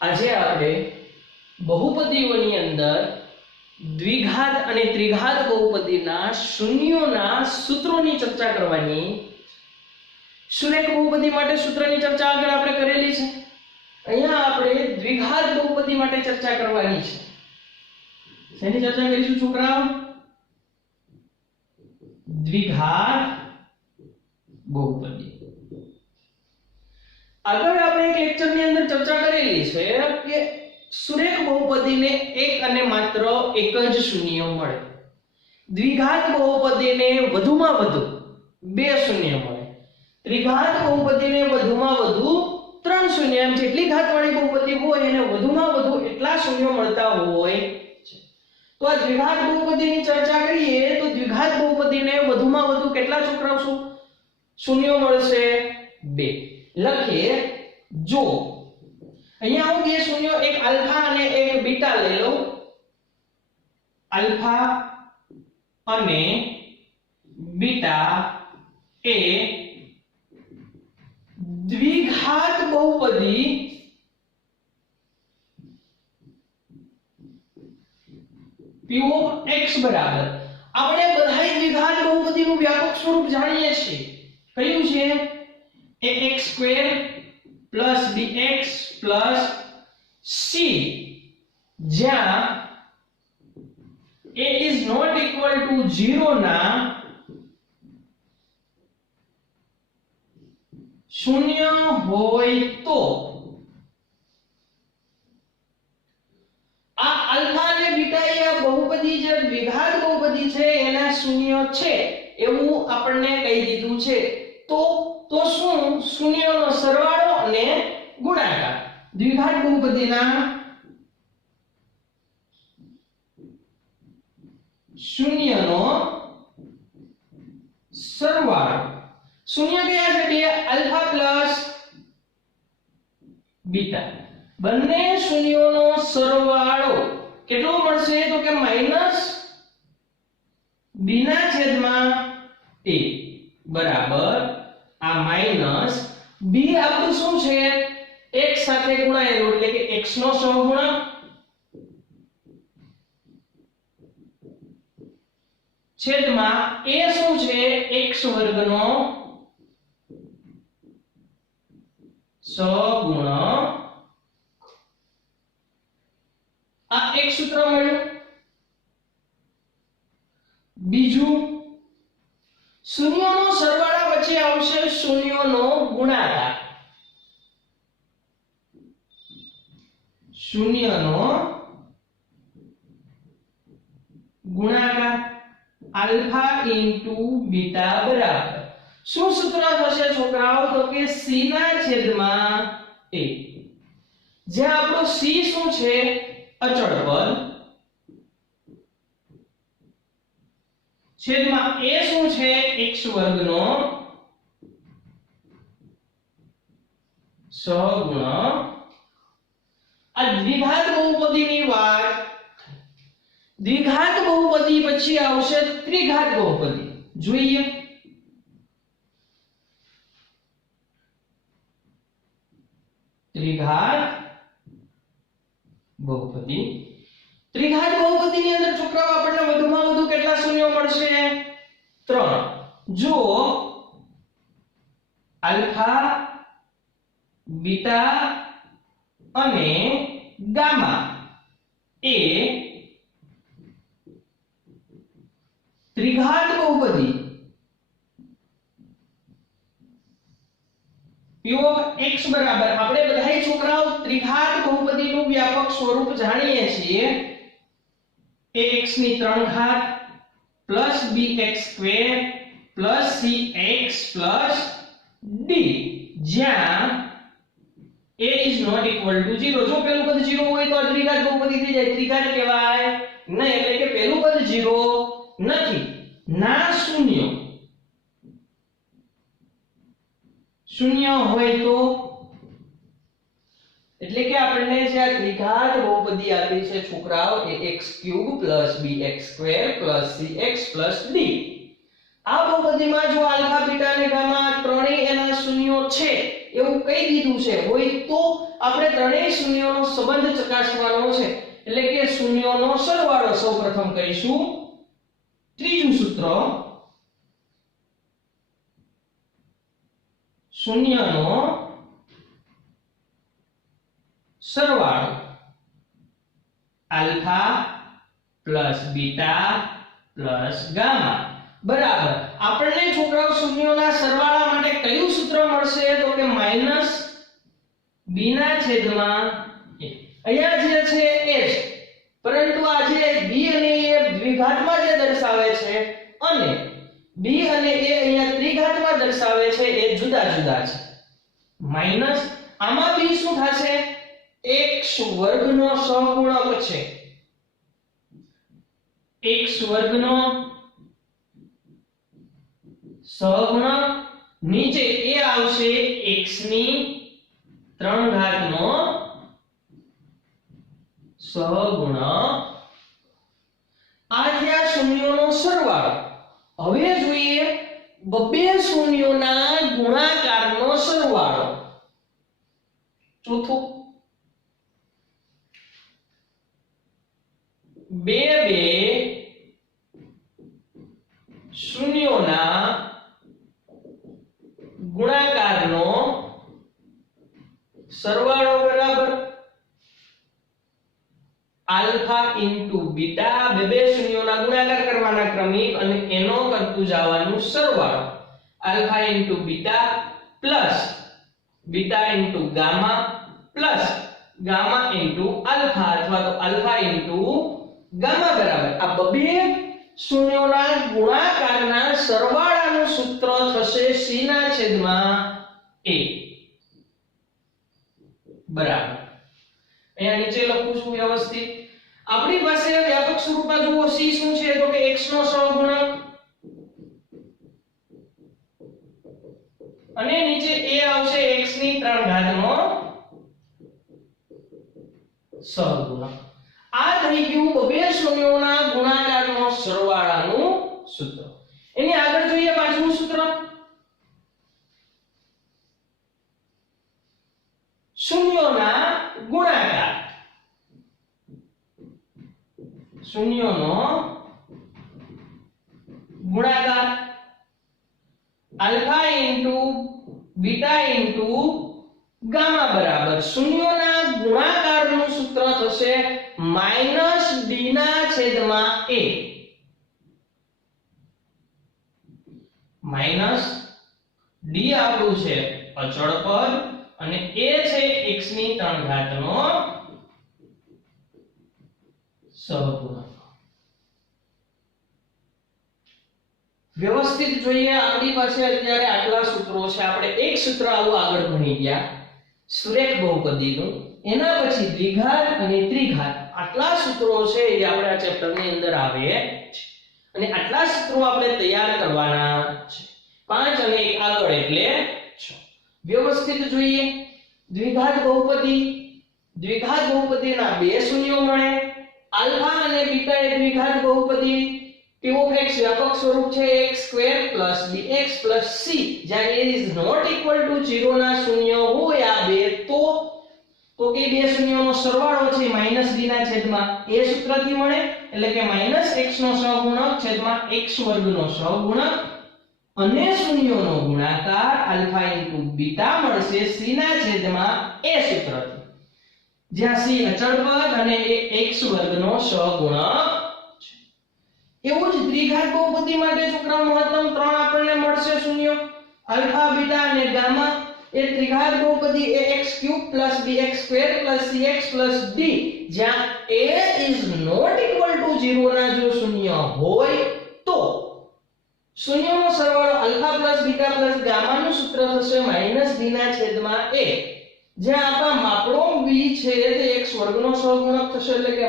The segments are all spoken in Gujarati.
આજે આપણે બહુપદીઓની અંદર દ્વિઘાત અને ત્રિઘાત બહુપદીના શૂન્યોના સૂત્રોની ચર્ચા કરવાની. સુરેખ બહુપદી માટે સૂત્રની ચર્ચા આગળ આપણે કરેલી છે. અહીંયા આપણે દ્વિઘાત બહુપદી માટે ચર્ચા કરવાની છે. શેની ચર્ચા કરીશું છોકરાઓ? દ્વિઘાત બહુપદી. આગળ આપણે એક લેક્ચરની અંદર ચર્ચા કરેલી છે કે સુરેખ બહુપદીને એક અને માત્ર એક જ શૂન્ય મળે. દ્વિઘાત બહુપદીને વધુમાં વધુ બે શૂન્ય મળે. ત્રિઘાત બહુપદીને વધુમાં વધુ ત્રણ શૂન્ય. એમ જેટલી ઘાતવાળી બહુપદી હોય એને વધુમાં વધુ એટલા શૂન્યો મળતા હોય છે. તો આ દ્વિઘાત બહુપદીની ચર્ચા કરીએ તો દ્વિઘાત બહુપદીને વધુમાં વધુ કેટલા છોકરાઓ શૂન્યો મળશે? બે. લખીએ. જો અહીંયા હું બે શૂન્યો, એક આલ્ફા અને એક બીટા લઈ લઉં. આલ્ફા અને બીટા એ દ્વિઘાત બહુપદી p of x બરાબર આપણે બધાય દ્વિઘાત બહુપદીનું વ્યાપક સ્વરૂપ જાણીએ છીએ. કયું છે? ax² plus bx plus c, જ્યાં a is not equal to 0 ના શૂન્ય હોય તો આ આલ્ફા અને બીટા એ બહુપદી જે દ્વિઘાત બહુપદી છે એના શૂન્ય છે એવું આપણને કહી દીધું છે. તો શું? શૂન્યનો સરવાળો અને ગુણાકાર. દ્વિઘાત બહુપદીના શૂન્યનો સરવાળો. શૂન્ય કયા છે? બે. Alpha plus beta. બંને શૂન્યોનો સરવાળો કેટલો મળશે? તો કે માઈનસ b ના છેદમાં a બરાબર આ માઈનસ b આપણું શું છે? x સાથે ગુણાયેલું એટલે કે x નો સહગુણક છેદમાં a શું છે? x વર્ગનો સહગુણક. આ એક સૂત્ર મળ્યું. બીજું, શૂન્યોનો સરવાળા પછી આવશે શૂન્યોનો ગુણાકાર. શૂન્યનો ગુણાકાર આલ્ફા ઇન્ટુ બીટા બરાબર શું સૂત્ર થશે છોકરાઓ? તો કે c ના છેદમાં a. જ્યાં આપણો c શું છે? અચળ પદ. છેદમાં a શું છે? x વર્ગનો સહગુણક. આ દ્વિઘાત બહુપદીની વાત. દ્વિઘાત બહુપદી પછી આવશે ત્રિઘાત બહુપદી. જોઈએ. ત્રિઘાત બહુપદી. ત્રિઘાત બહુપદીની અંદર છોકરાઓ આપણને વધુમાં વધુ કેટલા શૂન્યો મળશે? 3. જો આલ્ફા, બીટા અને ગામા એ ત્રિઘાત બહુપદી p of x બરાબર આપણે બધાય છોકરાઓ ત્રિઘાત બહુપદીનું વ્યાપક સ્વરૂપ જાણીએ છીએ. ax ની 3 ઘાત plus bx² plus cx plus d, જ્યાં a is not equal to 0. જો પેલું પદ 0 હોય તો ત્રિઘાત બહુપદી થઈ જાય. ત્રિઘાત કહેવાય નહીં. એટલે કે પેલું પદ 0 નથી. ના શૂન્ય શૂન્ય હોય તો એટલે કે આપણને જે આ ત્રિઘાત બહુપદી આપી છે છોકરાઓ ax³ bx² cx d, આ બહુપદીમાં જો આલ્ફા બીટા અને ગામા ત્રણેય એના શૂન્યો છે એવું કહી દીધું છે હોય તો આપણે ત્રણેય શૂન્યોનો સંબંધ ચકાસવાનો છે, એટલે કે શૂન્યોનો સરવાળો સૌપ્રથમ કરીશું. ત્રીજું સૂત્ર, શૂન્યનો સરવાળો alpha plus beta plus gamma બરાબર. આપણને છોકરાઓ શૂન્યોના સરવાળા માટે કયું સૂત્ર મળશે? તો કે માઈનસ બી ના છેદમાં a. અહીંયા જે છે h, પરંતુ આ જે b અને a દ્વિઘાતમાં જે દર્શાવે છે અને b અને a અહીંયા ત્રિઘાતમાં દર્શાવે છે એ જુદા જુદા છે. માઈનસ આમાં b શું થશે? x વર્ગનો સહગુણક છે. x વર્ગનો સહગુણક, નીચે એ આવશે x ની 3 ઘાતનો સહગુણક. આ થયા શૂન્યોનો સરવાળો. હવે જોઈએ બબે શૂન્યોના ગુણાકારનો સરવાળો. ચોથું, બે શૂન્યોના ગુણાકારનો સરવાળો બરાબર આલ્ફા ઇન્ટુ બીટા. બે શૂન્યોના ગુણાકાર કરવાના ક્રમિક અને એનો કરતું જવાનું સરવાળો alpha into beta plus beta into gamma plus gamma into alpha અથવા તો આલ્ફા ઇન્ટુ ગામા બરાબર આ બબે શૂન્યોના ગુણાકારના સરવાળાનું સૂત્ર થશે c ના છેદમાં a બરાબર. અહીંયા નીચે લખું છું વ્યવસ્થિત. આપણી પાસે વ્યાપક સ્વરૂપમાં જુઓ c શું છે? તો કે x નો સહગુણક અને નીચે a આવશે x ની 3 ઘાતનો સહગુણક. આ થઈ ગયું બબે શૂન્યોના ગુણાકારનો સરવાળાનું સૂત્ર. એની આગળ જોઈએ પાંચમું સૂત્ર, શૂન્યોના ગુણાકાર. શૂન્યોનો ગુણાકાર alpha into beta into gamma બરાબર શૂન્યોના ગુણાકારનું સૂત્ર થશે માઈનસ ડી ના છેદમાં a. માઈનસ ડી આપણું છે અચળ પદ અને a છે x ની 3 ઘાતનો સહગુણક. વ્યવસ્થિત જોઈએ આપણી પાસે અત્યારે આટલા સૂત્રો છે. આપણે એક સૂત્ર આવું આગળ ભણી ગયા સુરેખ બહુપદીનું, એના પછી દ્વિઘાત અને ત્રિઘાત. આટલા સૂત્રો છે એ આપણે આ ચેપ્ટરની અંદર આવે છે અને આટલા સૂત્રો આપણે તૈયાર કરવાના છે. 5 અને 1 આગળ એટલે 6. વ્યવસ્થિત જોઈએ દ્વિઘાત બહુપદી. દ્વિઘાત બહુપદીના બે શૂન્યો મળે. આલ્ફા અને બીટા એ દ્વિઘાત બહુપદી. p of x વ્યાપક સ્વરૂપ છે x² + bx + c. જ્યાં a is not equal to 0 ના શૂન્ય હોય આ બે તો કે બે શૂન્યોનો સરવાળો છે -d ના છેદમાં a સૂત્રથી મળે, એટલે કે -x નો સહગુણક છેદમાં x વર્ગનો સહગુણક અને શૂન્યોનો ગુણાકાર આલ્ફા ઇન્ટુ બીટા મળશે c ના છેદમાં a સૂત્રથી, જ્યાં c અચળ પદ અને એ x વર્ગનો સહગુણક. એવું જ દ્વિઘાત બહુપદી માટે છોકરાઓ મહત્તમ 3 આપણને મળશે શૂન્યો આલ્ફા બીટા અને ગામા. એ ત્રિઘાત બહુપદી ax³ + bx² + cx + d, જ્યાં a is not equal to 0 ના જો શૂન્ય હોય તો શૂન્યનો સરવાળો આલ્ફા + બીટા + ગામા નું સૂત્ર થશે -d ના છેદમાં a, જ્યાં આપણા માપડો b છે તે x વર્ગનો સહગુણક થશે, એટલે કે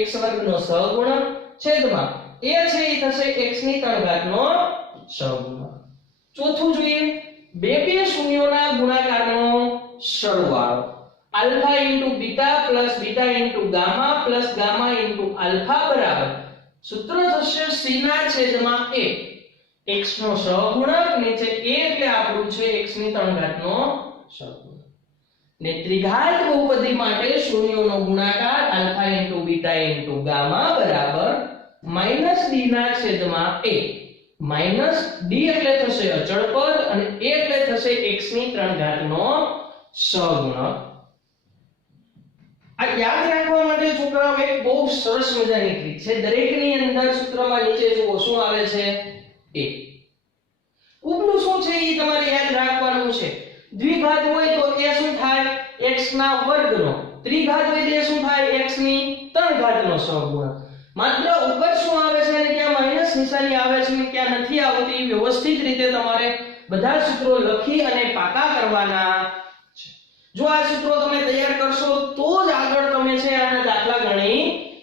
-x વર્ગનો સહગુણક છેદમાં a છે એ થશે x ની 3 ઘાતનો સહગુણક. ચોથું જોઈએ બે શૂન્યોના ગુણાકારનો સરવાળો alpha into beta + beta into gamma + gamma into alpha બરાબર સૂત્ર થશે c ના છેદમાં a. x નો સહગુણક નીચે a એટલે આપણું છે x ની 3 ઘાતનો સહગુણક. ને ત્રિઘાત બહુપદી માટે શૂન્યોનો ગુણાકાર alpha into beta into gamma બરાબર -d ના છેદમાં a. -d એટલે થશે અચળ પદ અને a એટલે થશે x ની 3 ઘાતનો સહગુણક. આ યાદ રાખવા માટે છોકરાઓ એક બહુ સરસ મજાની ટ્રીક છે. દરેકની અંદર સૂત્રમાં નીચે જુઓ શું આવે છે a. ઉપલું શું છે એ તમારે યાદ રાખવાનું છે. દ્વિઘાત હોય તો a શું થાય x ના વર્ગનો, ત્રિઘાત હોય તો શું થાય x ની 3 ઘાતનો સહગુણક. માત્ર ઉપર શું આવે છે અને ક્યાં માઈનસ નિશાની આવે છે અને ક્યાં નથી આવતી વ્યવસ્થિત રીતે તમારે બધા સૂત્રો લખી અને પાકા કરવાના છે. જો આ સૂત્રો તમે તૈયાર કરશો તો જ આગળ તમે છે આના દાખલા ગણી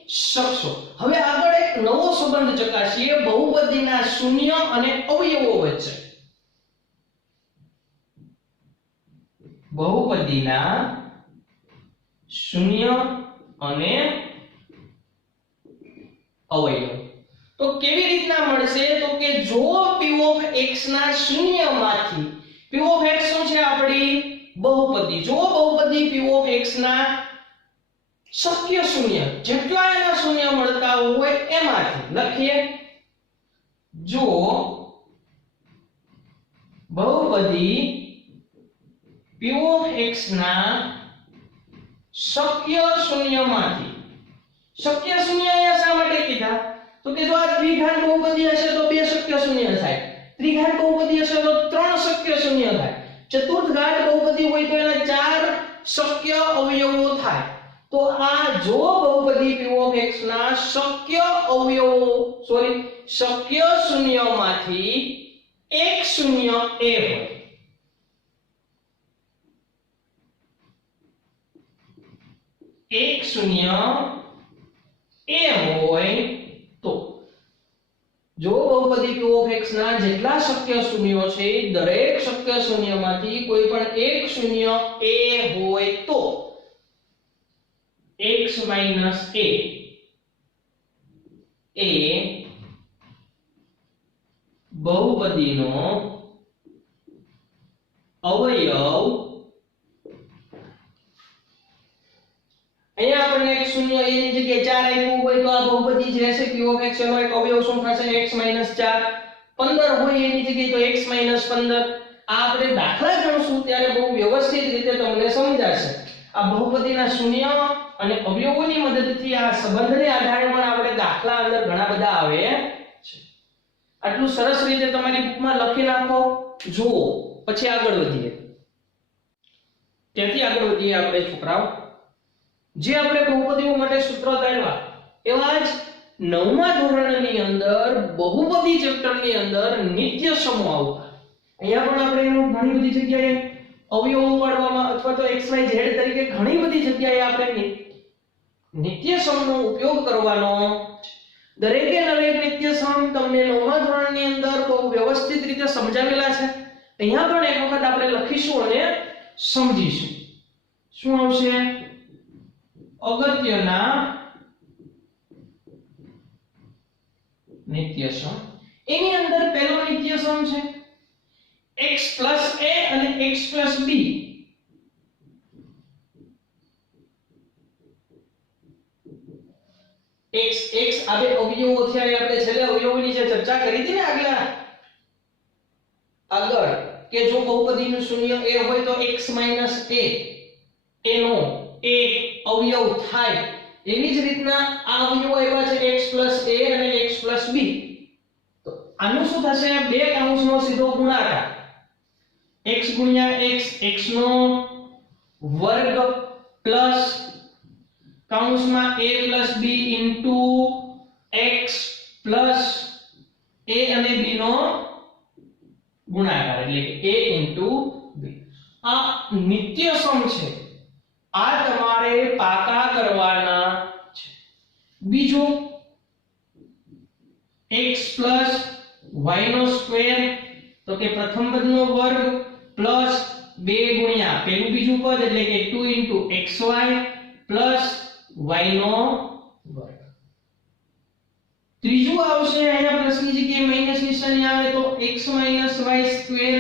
શકશો. હવે આગળ એક નવો સંબંધ ચકાસીએ બહુપદીના શૂન્ય અને અવયવો વચ્ચે. બહુપદીના શૂન્ય અને અવયવ તો કેવી રીતના મળશે? તો કે જો p of x ના શૂન્યમાંથી, p of x શું છે આપણી બહુપદી, જો બહુપદી p of x ના શક્ય શૂન્ય જેટલા એના શૂન્ય મળતા હોય એમાંથી લખીએ. જો બહુપદી p of x ના શક્ય શૂન્યમાંથી, શક્ય શૂન્ય અહીંયા શા માટે કીધા? તો કે જો આ દ્વિઘાત બહુપદી હશે તો 2 શક્ય શૂન્ય થાય, ત્રિઘાત બહુપદી હશે તો 3 શક્ય શૂન્ય થાય, ચતુર્થ ઘાત બહુપદી હોય તો એના 4 શક્ય અવયવો થાય. તો આ જો બહુપદી p of x ના શક્ય અવયવો શક્ય શૂન્યમાંથી એક શૂન્ય a હોય, એક શૂન્ય a હોય તો જો બહુપદી p of x ના જેટલા શક્ય શૂન્યો છે દરેક શક્ય શૂન્યમાંથી કોઈ પણ એક શૂન્ય a હોય તો x - a એ બહુપદીનો અવયવ. અહીંયા આપણને એક શૂન્ય a ની જગ્યાએ 4 આપ્યું હોય તો આ બહુપદી જે છે p of x એનો એક અવયવ શું થશે x - 4. 15 હોય એની જગ્યાએ તો x - 15. આ આપણે દાખલા ગણશું ત્યારે બહુ વ્યવસ્થિત રીતે તમને સમજાશે. આ બહુપદીના શૂન્ય અને અવયવોની મદદથી આ સંબંધને આધારે પણ આપણે દાખલા અંદર ઘણા બધા આવે છે. આટલું સરસ રીતે તમારી બુકમાં લખી નાખો, જુઓ, પછી આગળ વધીએ. ત્યાંથી આગળ વધીએ આપણે છોકરાઓ. જે આપણે બહુપદીઓ માટે સૂત્ર તાળવા એવા જ 9મા ધોરણની અંદર બહુપદી ચેપ્ટરની અંદર નિત્ય સમો આવતા. અહીંયા પણ આપણે એનો ઘણી બધી જગ્યાએ અવયવો પાડવામાં અથવા તો x y z તરીકે ઘણી બધી જગ્યાએ આપણે નિત્ય સમનો ઉપયોગ કરવાનો. દરેકે દરેક નિત્ય સમ તમને 9મા ધોરણની અંદર બહુ વ્યવસ્થિત રીતે સમજાવેલા છે. અહીંયા પણ એક વખત આપણે લખીશું અને સમજીશું. શું આવશે? અગત્યના નિત્ય સમ. એની અંદર પહેલો નિત્ય સમ છે x + a અને x + b. x આ બે અવયવો થયા. આપણે છેલ્લે અવયવોની જે ચર્ચા કરી હતી ને આગળ કે જો બહુપદીનું શૂન્ય a હોય તો x - a એનો એક અવયવ થાય. એવી જ રીતના આ અવયવો આવ્યા છે x + a અને x + b. તો આનું શું થશે? બે કૌંસનો સીધો ગુણાકાર x * x, x નો વર્ગ પ્લસ કૌંસમાં a + b into x plus a અને b નો ગુણાકાર એટલે કે a ઇન્ટુ b. આ નિત્ય સમ છે. આ તમારે પાકા કરવાના છે. બીજું x + y નો સ્ક્વેર તો કે પ્રથમ પદનો વર્ગ પ્લસ 2 ગુણ્યા પેલું બીજું પદ એટલે કે 2 ઇન્ટુ xy પ્લસ y નો વર્ગ. ત્રીજું આવશે અહીંયા પ્લસની જગ્યાએ માઈનસ નિશાની આવે તો x - y square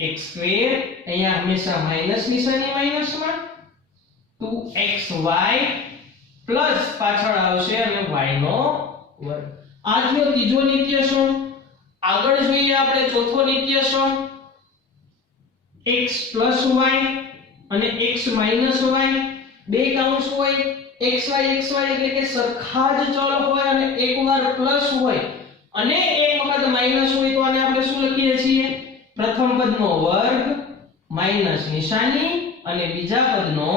x square, અહીંયા હંમેશા માઈનસ નિશાની માઈનસમાં 2xy પ્લસ પાછળ આવશે અને y નો વર્ગ. આ થયો ત્રીજો નિત્યસમ. આગળ જોઈએ આપણે ચોથો નિત્યસમ. x y અને x y બે કાઉન્સ હોય, xy એટલે કે સરખા જ ચલ હોય અને એકવાર પ્લસ હોય અને એક વખત માઈનસ હોય તો આને આપણે શું લખીએ છીએ? પ્રથમ પદનો વર્ગ માઈનસ નિશાની અને બીજા પદનો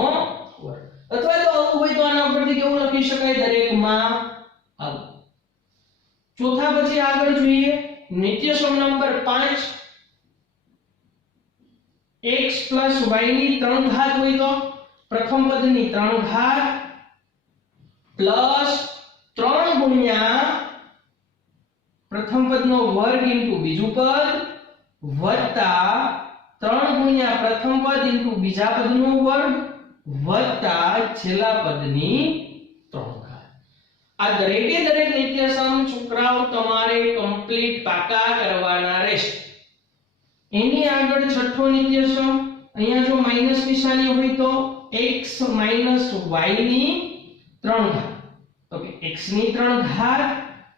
વર્ગ. અથવા તો આવું હોય તો આના ઉપરથી કેવું લખી શકાય? દરેકમાં આવું. ચોથા પછી આગળ જોઈએ નિત્યસમ નંબર 5. x y ની 3 ઘાત હોય તો પ્રથમ પદની 3 ઘાત પ્લસ 3 ગુણ્યા પ્રથમ પદનો વર્ગ ઇન્ટુ બીજું પદ વત્તા 3 ગુણ્યા પ્રથમ પદ ઇન્ટુ બીજા પદનો વર્ગ વત્તા છેલ્લા પદની 3 ઘાત. આ દરેકે દરેક નિત્યસમ છોકરાઓ તમારે કમ્પ્લીટ પાકા કરવાના રહેશે. એની આગળ છઠ્ઠો નિત્યસમ. અહીંયા જો માઈનસ નિશાની હોય તો x y ની 3 ઘાત. ઓકે, x ની 3 ઘાત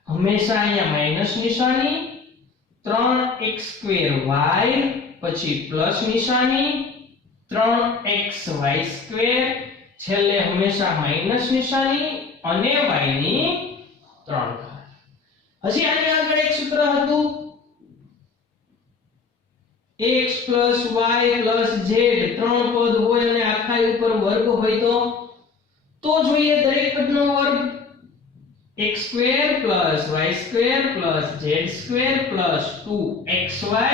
હંમેશા અહીંયા માઈનસ નિશાની 3x2y પછી પ્લસ નિશાની 3xy2 છેલ્લે હંમેશા માઈનસ નિશાની અને y ની 3 ઘાત. હજી આની આગળ એક સૂત્ર હતું x y z 3 પદ હોય અને આખા ઉપર વર્ગ હોય તો જોઈએ દરેક પદનો વર્ગ x2 y2 z2 2xy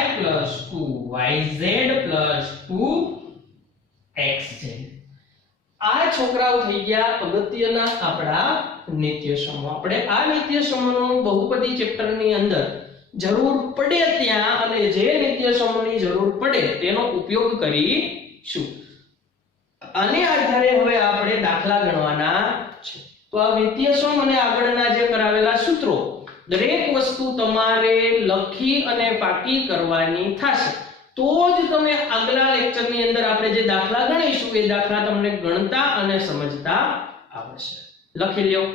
2yz 2xz. આ છોકરાઓ થઈ ગયા અગત્યના આપણા નિત્યસમો. આપણે આ નિત્યસમોનું બહુપદી ચેપ્ટરની અંદર જરૂર પડે ત્યાં અને જે નિત્યસમોની જરૂર પડે તેનો ઉપયોગ કરીશું. આને આધારે હવે આપણે દાખલા ગણવાના છે. તો આ નિત્યસમ અને આગળના જે કરાવેલા સૂત્રો દરેક વસ્તુ તમારે લખી અને પાકી કરવાની થશે તો જ તમે આગલા લેક્ચરની અંદર આપણે જે દાખલા ગણીશું એ દાખલા તમને ગણતા અને સમજતા આવડશે. લખી લ્યો.